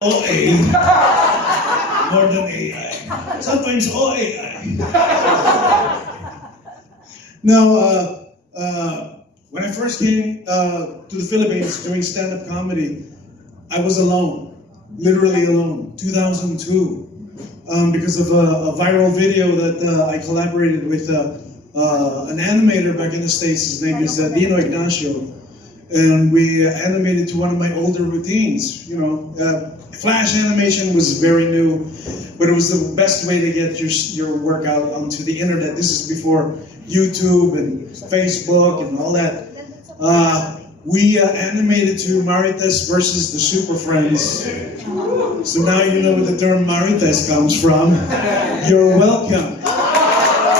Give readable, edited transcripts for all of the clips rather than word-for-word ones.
OA more than AI. Sometimes OAI. Now, when I first came to the Philippines doing stand-up comedy, I was alone, literally alone, 2002, because of a viral video that I collaborated with an animator back in the States. His name is Dino Ignacio. And we animated to one of my older routines. You know, Flash animation was very new, but it was the best way to get your workout onto the internet. This is before YouTube and Facebook and all that. We animated to Marites versus the Super Friends. So now you know where the term Marites comes from. You're welcome.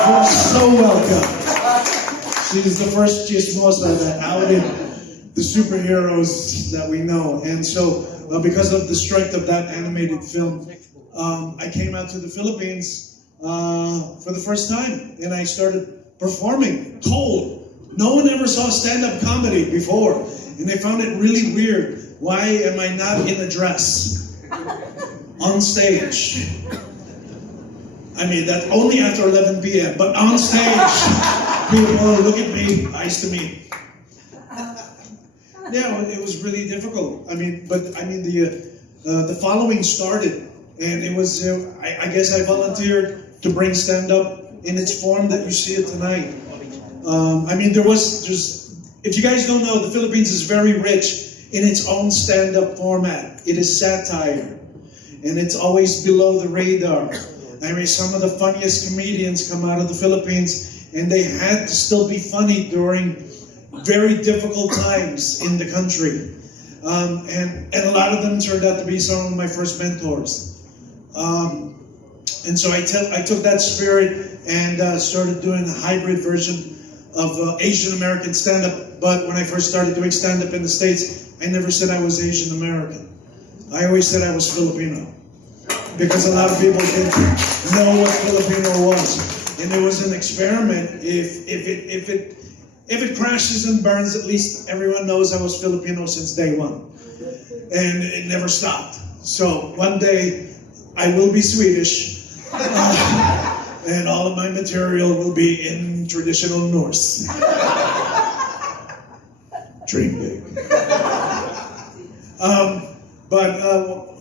You're so welcome. She's the first chismosa that outed the superheroes that we know. And so, because of the strength of that animated film, I came out to the Philippines for the first time, and I started performing cold. No one ever saw stand-up comedy before, and they found it really weird. Why am I not in a dress on stage? I mean, that only after 11 p.m., but on stage, people look at me, eyes to me. Yeah, it was really difficult. The following started, and it was, I guess I volunteered to bring stand-up in its form that you see it tonight. If you guys don't know, the Philippines is very rich in its own stand-up format. It is satire, and it's always below the radar. I mean, some of the funniest comedians come out of the Philippines, and they had to still be funny during very difficult times in the country. And a lot of them turned out to be some of my first mentors. And so I took that spirit and started doing a hybrid version of Asian American stand-up. But when I first started doing stand-up in the States, I never said I was Asian American. I always said I was Filipino. Because a lot of people didn't know what Filipino was. And it was an experiment. If it crashes and burns, at least everyone knows I was Filipino since day one. And it never stopped. So one day, I will be Swedish. And all of my material will be in traditional Norse. Dream big.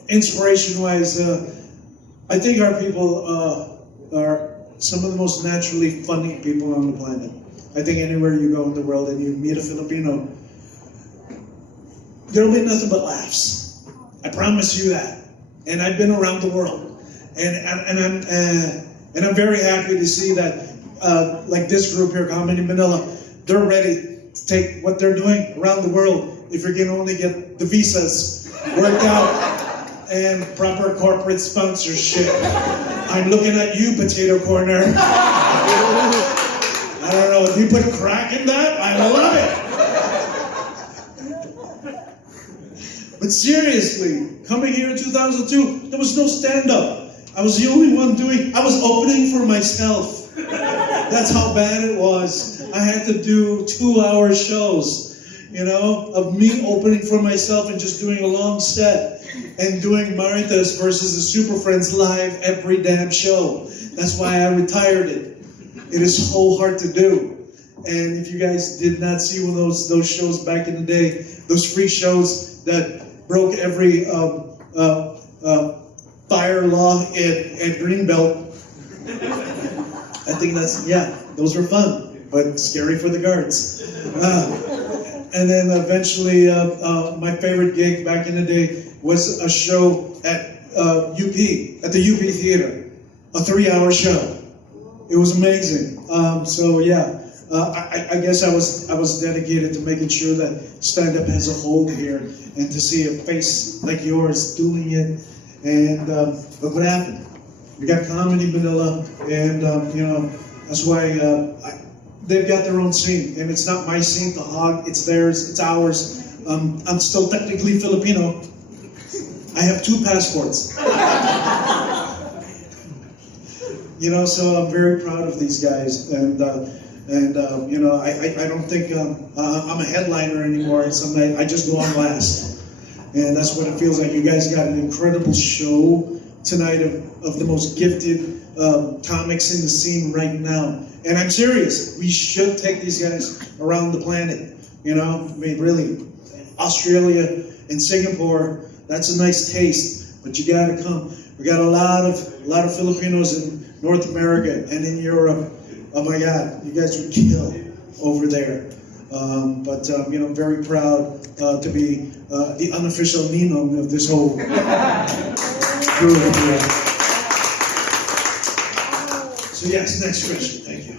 Inspiration-wise, I think our people are some of the most naturally funny people on the planet. I think anywhere you go in the world and you meet a Filipino, there'll be nothing but laughs. I promise you that. And I've been around the world, and I'm very happy to see that, like this group here, Comedy Manila, they're ready to take what they're doing around the world. If you can only get the visas worked out and proper corporate sponsorship. I'm looking at you, Potato Corner. I don't know, if you put crack in that, I love it. But seriously, coming here in 2002, there was no stand-up. I was the only one I was opening for myself. That's how bad it was. I had to do 2-hour shows, of me opening for myself and just doing a long set and doing Marites versus the Super Friends live every damn show. That's why I retired it. It is so hard to do. And if you guys did not see one of those shows back in the day, those free shows that broke every fire law at Greenbelt, I think those were fun, but scary for the guards. And then eventually, my favorite gig back in the day was a show at the UP Theater, a 3-hour show. It was amazing. I guess I was dedicated to making sure that stand-up has a hold here, and to see a face like yours doing it. And look what happened. We got Comedy Manila, and that's why they've got their own scene, and it's not my scene to hog. It's theirs. It's ours. I'm still technically Filipino. I have 2 passports. So I'm very proud of these guys, and I don't think I'm a headliner anymore. I just go on last, And that's what it feels like. You guys got an incredible show tonight of the most gifted comics in the scene right now. And I'm serious, we should take these guys around the planet. You know, I mean, really, Australia and Singapore, that's a nice taste, but you gotta come. We got a lot of Filipinos in North America and in Europe. Oh my God, you guys would kill over there. But you know, I'm very proud to be the unofficial ninong of this whole group. So yes, next question. Thank you.